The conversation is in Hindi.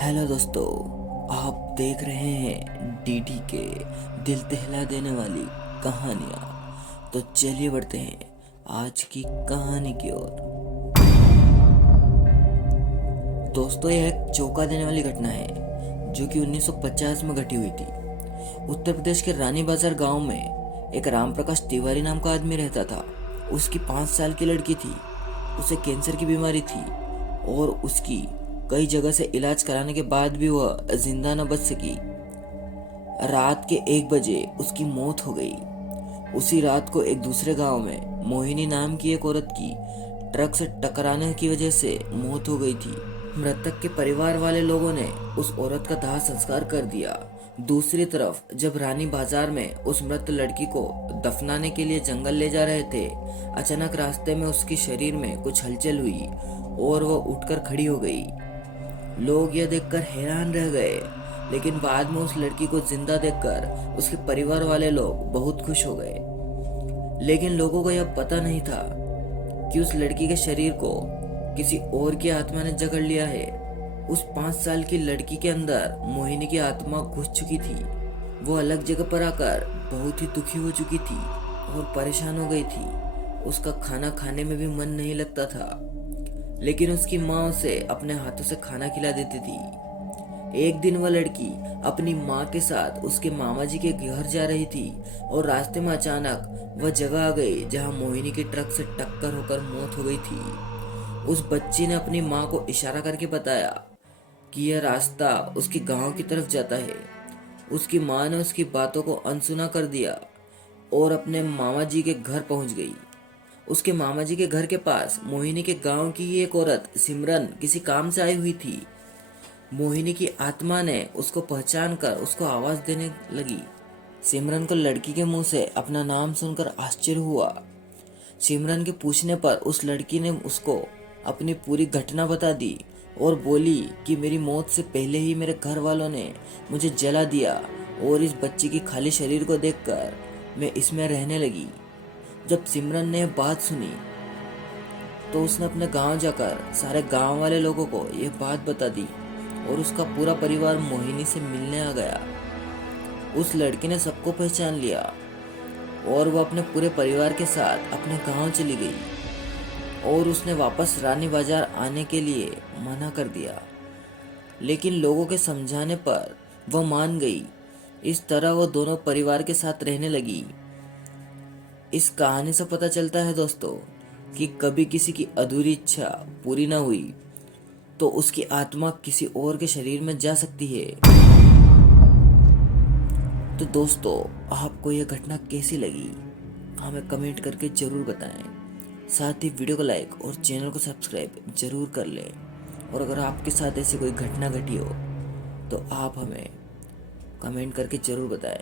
हेलो दोस्तों, आप देख रहे हैं डीडी के दिल दहला देने वाली कहानियाँ। तो चलिए बढ़ते हैं आज की कहानी की ओर। दोस्तों, यह एक चौंका देने वाली घटना है जो कि 1950 में घटी हुई थी। उत्तर प्रदेश के रानी बाजार गांव में एक राम प्रकाश तिवारी नाम का आदमी रहता था। उसकी 5 साल की लड़की थी। उसे कैंसर की बीमारी थी और उसकी कई जगह से इलाज कराने के बाद भी वह जिंदा न बच सकी। रात के 1 बजे उसकी मौत हो गई। उसी रात को एक दूसरे गांव में मोहिनी नाम की एक औरत की ट्रक से टकराने की वजह से मौत हो गई थी। मृतक के परिवार वाले लोगों ने उस औरत का दाह संस्कार कर दिया। दूसरी तरफ जब रानी बाजार में उस मृत लड़की को दफनाने के लिए जंगल ले जा रहे थे, अचानक रास्ते में उसके शरीर में कुछ हलचल हुई और वह उठकर खड़ी हो गई। लोग यह देखकर हैरान रह गए, लेकिन बाद में उस लड़की को जिंदा देखकर उसके परिवार वाले लोग बहुत खुश हो गए। लेकिन लोगों को यह पता नहीं था कि उस लड़की के शरीर को किसी और की आत्मा ने जकड़ लिया है। उस 5 साल की लड़की के अंदर मोहिनी की आत्मा घुस चुकी थी। वो अलग जगह पर आकर बहुत ही दुखी हो चुकी थी और परेशान हो गई थी। उसका खाना खाने में भी मन नहीं लगता था, लेकिन उसकी माँ उसे अपने हाथों से खाना खिला देती थी। एक दिन वह लड़की अपनी माँ के साथ उसके मामा जी के घर जा रही थी और रास्ते में अचानक वह जगह आ गई जहाँ मोहिनी की ट्रक से टक्कर होकर मौत हो गई थी। उस बच्ची ने अपनी माँ को इशारा करके बताया कि यह रास्ता उसके गांव की तरफ जाता है। उसकी माँ ने उसकी बातों को अनसुना कर दिया और अपने मामा जी के घर पहुंच गई। उसके मामा जी के घर के पास मोहिनी के गांव की ही एक औरत सिमरन किसी काम से आई हुई थी। मोहिनी की आत्मा ने उसको पहचान कर उसको आवाज देने लगी। सिमरन को लड़की के मुंह से अपना नाम सुनकर आश्चर्य हुआ। सिमरन के पूछने पर उस लड़की ने उसको अपनी पूरी घटना बता दी और बोली कि मेरी मौत से पहले ही मेरे घर वालों ने मुझे जला दिया और इस बच्ची की खाली शरीर को देखकर मैं इसमें रहने लगी। जब सिमरन ने बात सुनी तो उसने अपने गांव जाकर सारे गांव वाले लोगों को यह बात बता दी और उसका पूरा परिवार मोहिनी से मिलने आ गया। उस लड़की ने सबको पहचान लिया और वह अपने पूरे परिवार के साथ अपने गांव चली गई और उसने वापस रानी बाजार आने के लिए मना कर दिया, लेकिन लोगों के समझाने पर वह मान गई। इस तरह वो दोनों परिवार के साथ रहने लगी। इस कहानी से पता चलता है दोस्तों कि कभी किसी की अधूरी इच्छा पूरी ना हुई तो उसकी आत्मा किसी और के शरीर में जा सकती है। तो दोस्तों, आपको यह घटना कैसी लगी हमें कमेंट करके जरूर बताएं। साथ ही वीडियो को लाइक और चैनल को सब्सक्राइब जरूर कर लें। और अगर आपके साथ ऐसी कोई घटना घटी हो तो आप हमें कमेंट करके जरूर बताएं।